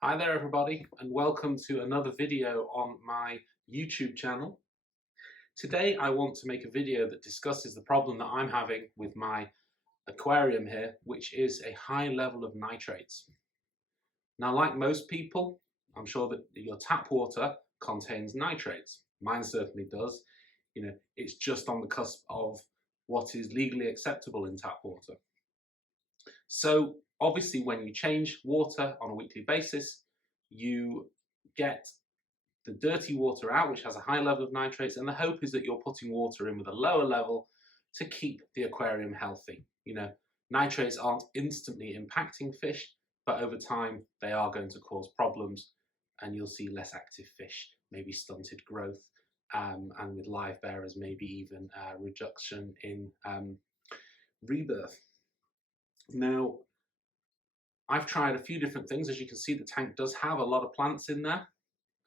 Hi there everybody, and welcome to another video on my YouTube channel. Today I want to make a video that discusses the problem that I'm having with my aquarium here, which is a high level of nitrates. Now, like most people, I'm sure that your tap water contains nitrates. Mine certainly does. It's just on the cusp of what is legally acceptable in tap water. So obviously when you change water on a weekly basis, you get the dirty water out, which has a high level of nitrates, and the hope is that you're putting water in with a lower level to keep the aquarium healthy. Nitrates aren't instantly impacting fish, but over time they are going to cause problems, and you'll see less active fish, maybe stunted growth, and with live bearers, maybe even a reduction in rebirth. Now, I've tried a few different things. As you can see, the tank does have a lot of plants in there.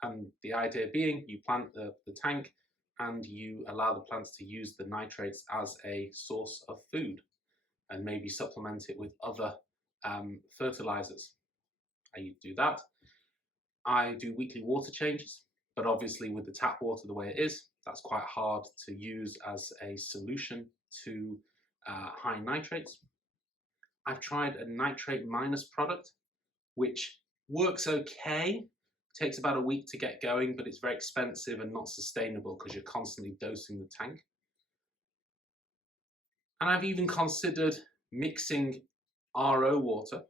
And the idea being you plant the tank and you allow the plants to use the nitrates as a source of food and maybe supplement it with other fertilizers. I do that. I do weekly water changes, but obviously with the tap water the way it is, that's quite hard to use as a solution to high nitrates. I've tried a nitrate minus product, which works okay. Takes about a week to get going, but it's very expensive and not sustainable because you're constantly dosing the tank. And I've even considered mixing RO water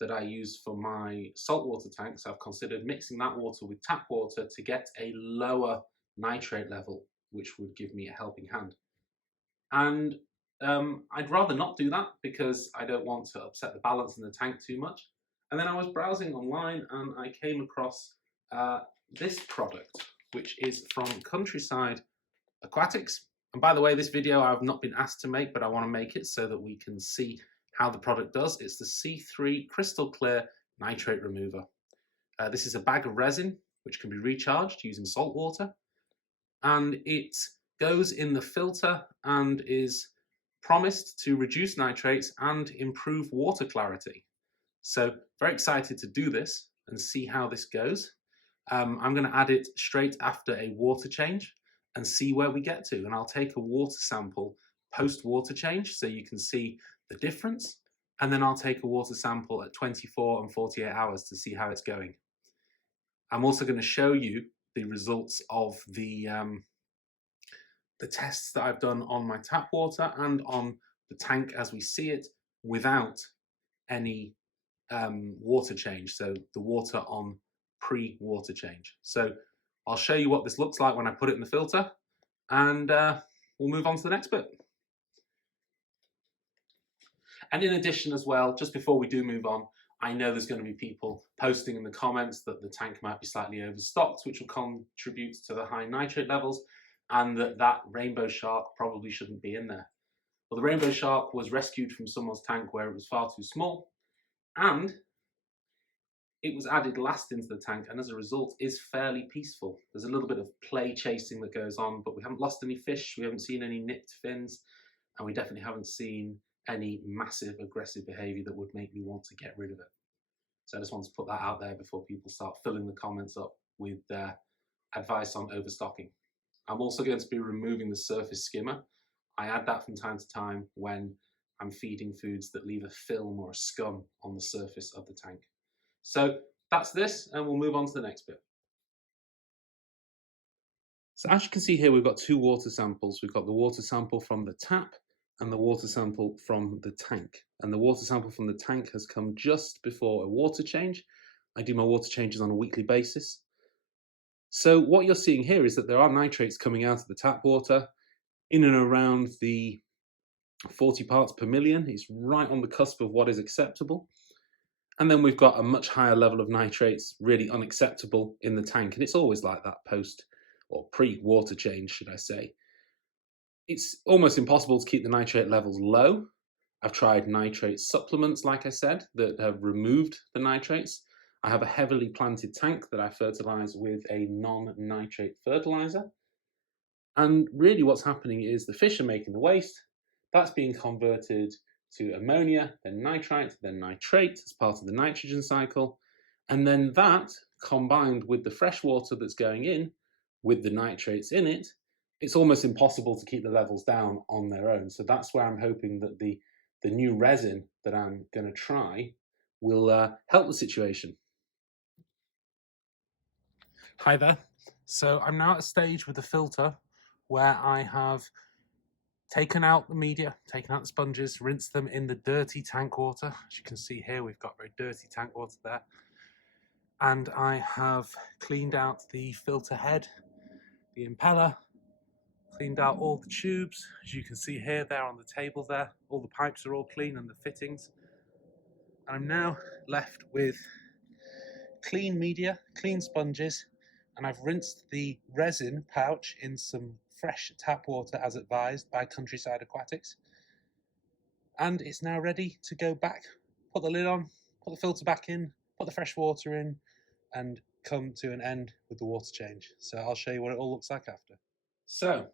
that I use for my saltwater tanks. I've considered mixing that water with tap water to get a lower nitrate level, which would give me a helping hand. And I'd rather not do that because I don't want to upset the balance in the tank too much. And then I was browsing online and I came across this product, which is from Countryside Aquatics. And by the way, this video I've not been asked to make, but I want to make it so that we can see how the product does. It's the C3 Crystal Clear Nitrate Remover. This is a bag of resin, which can be recharged using salt water. And it goes in the filter and is promised to reduce nitrates and improve water clarity. So very excited to do this and see how this goes. I'm going to add it straight after a water change and see where we get to. And I'll take a water sample post water change so you can see the difference. And then I'll take a water sample at 24 and 48 hours to see how it's going. I'm also going to show you the results of the tests that I've done on my tap water and on the tank as we see it without any water change, so the water on pre-water change. So I'll show you what this looks like when I put it in the filter, and we'll move on to the next bit. And in addition as well, just before we do move on, I know there's going to be people posting in the comments that the tank might be slightly overstocked, which will contribute to the high nitrate levels, and that rainbow shark probably shouldn't be in there. Well, the rainbow shark was rescued from someone's tank where it was far too small, and it was added last into the tank, and as a result is fairly peaceful. There's a little bit of play chasing that goes on, but we haven't lost any fish, we haven't seen any nipped fins, and we definitely haven't seen any massive aggressive behaviour that would make me want to get rid of it. So I just want to put that out there before people start filling the comments up with advice on overstocking. I'm also going to be removing the surface skimmer. I add that from time to time when I'm feeding foods that leave a film or a scum on the surface of the tank. So that's this, and we'll move on to the next bit. So as you can see here, we've got two water samples. We've got the water sample from the tap and the water sample from the tank. And the water sample from the tank has come just before a water change. I do my water changes on a weekly basis. So what you're seeing here is that there are nitrates coming out of the tap water in and around the 40 parts per million. It's right on the cusp of what is acceptable. And then we've got a much higher level of nitrates, really unacceptable in the tank. And it's always like that post or pre-water change, should I say. It's almost impossible to keep the nitrate levels low. I've tried nitrate supplements, like I said, that have removed the nitrates. I have a heavily planted tank that I fertilize with a non-nitrate fertilizer. And really what's happening is the fish are making the waste. That's being converted to ammonia, then nitrite, then nitrate as part of the nitrogen cycle. And then that, combined with the fresh water that's going in, with the nitrates in it, it's almost impossible to keep the levels down on their own. So that's where I'm hoping that the new resin that I'm going to try will help the situation. Hi there. So I'm now at a stage with the filter where I have taken out the media, taken out the sponges, rinsed them in the dirty tank water. As you can see here, we've got very dirty tank water there. And I have cleaned out the filter head, the impeller, cleaned out all the tubes. As you can see here, they're on the table there. All the pipes are all clean and the fittings. And I'm now left with clean media, clean sponges, and I've rinsed the resin pouch in some fresh tap water as advised by Countryside Aquatics. And it's now ready to go back, put the lid on, put the filter back in, put the fresh water in, and come to an end with the water change. So I'll show you what it all looks like after. So,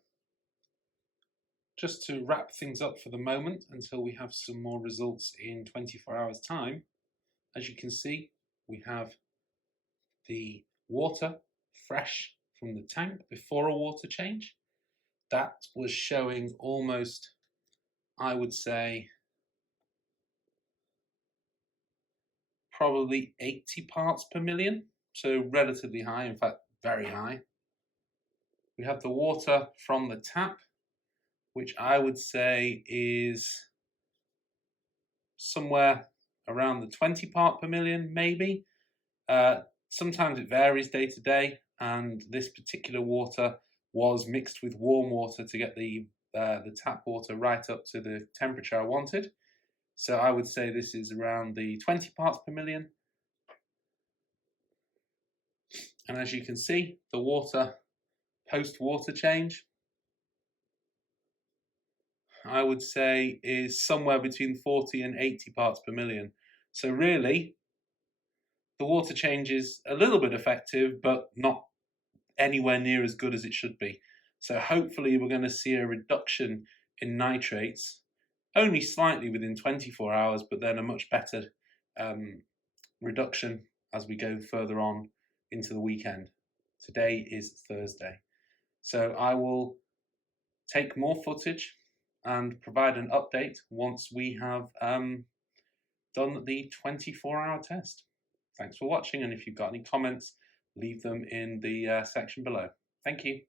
just to wrap things up for the moment until we have some more results in 24 hours time, as you can see, we have the water fresh from the tank before a water change. That was showing almost, I would say, probably 80 parts per million, so relatively high, in fact very high. We have the water from the tap, which I would say is somewhere around the 20 part per million, maybe. Sometimes it varies day to day, and this particular water was mixed with warm water to get the tap water right up to the temperature I wanted. So I would say this is around the 20 parts per million. And as you can see, the water post-water change, I would say, is somewhere between 40 and 80 parts per million. So really, the water change is a little bit effective, but not anywhere near as good as it should be. So hopefully we're going to see a reduction in nitrates, only slightly within 24 hours, but then a much better reduction as we go further on into the weekend. Today is Thursday. So I will take more footage and provide an update once we have done the 24-hour test. Thanks for watching, and if you've got any comments, leave them in the section below. Thank you.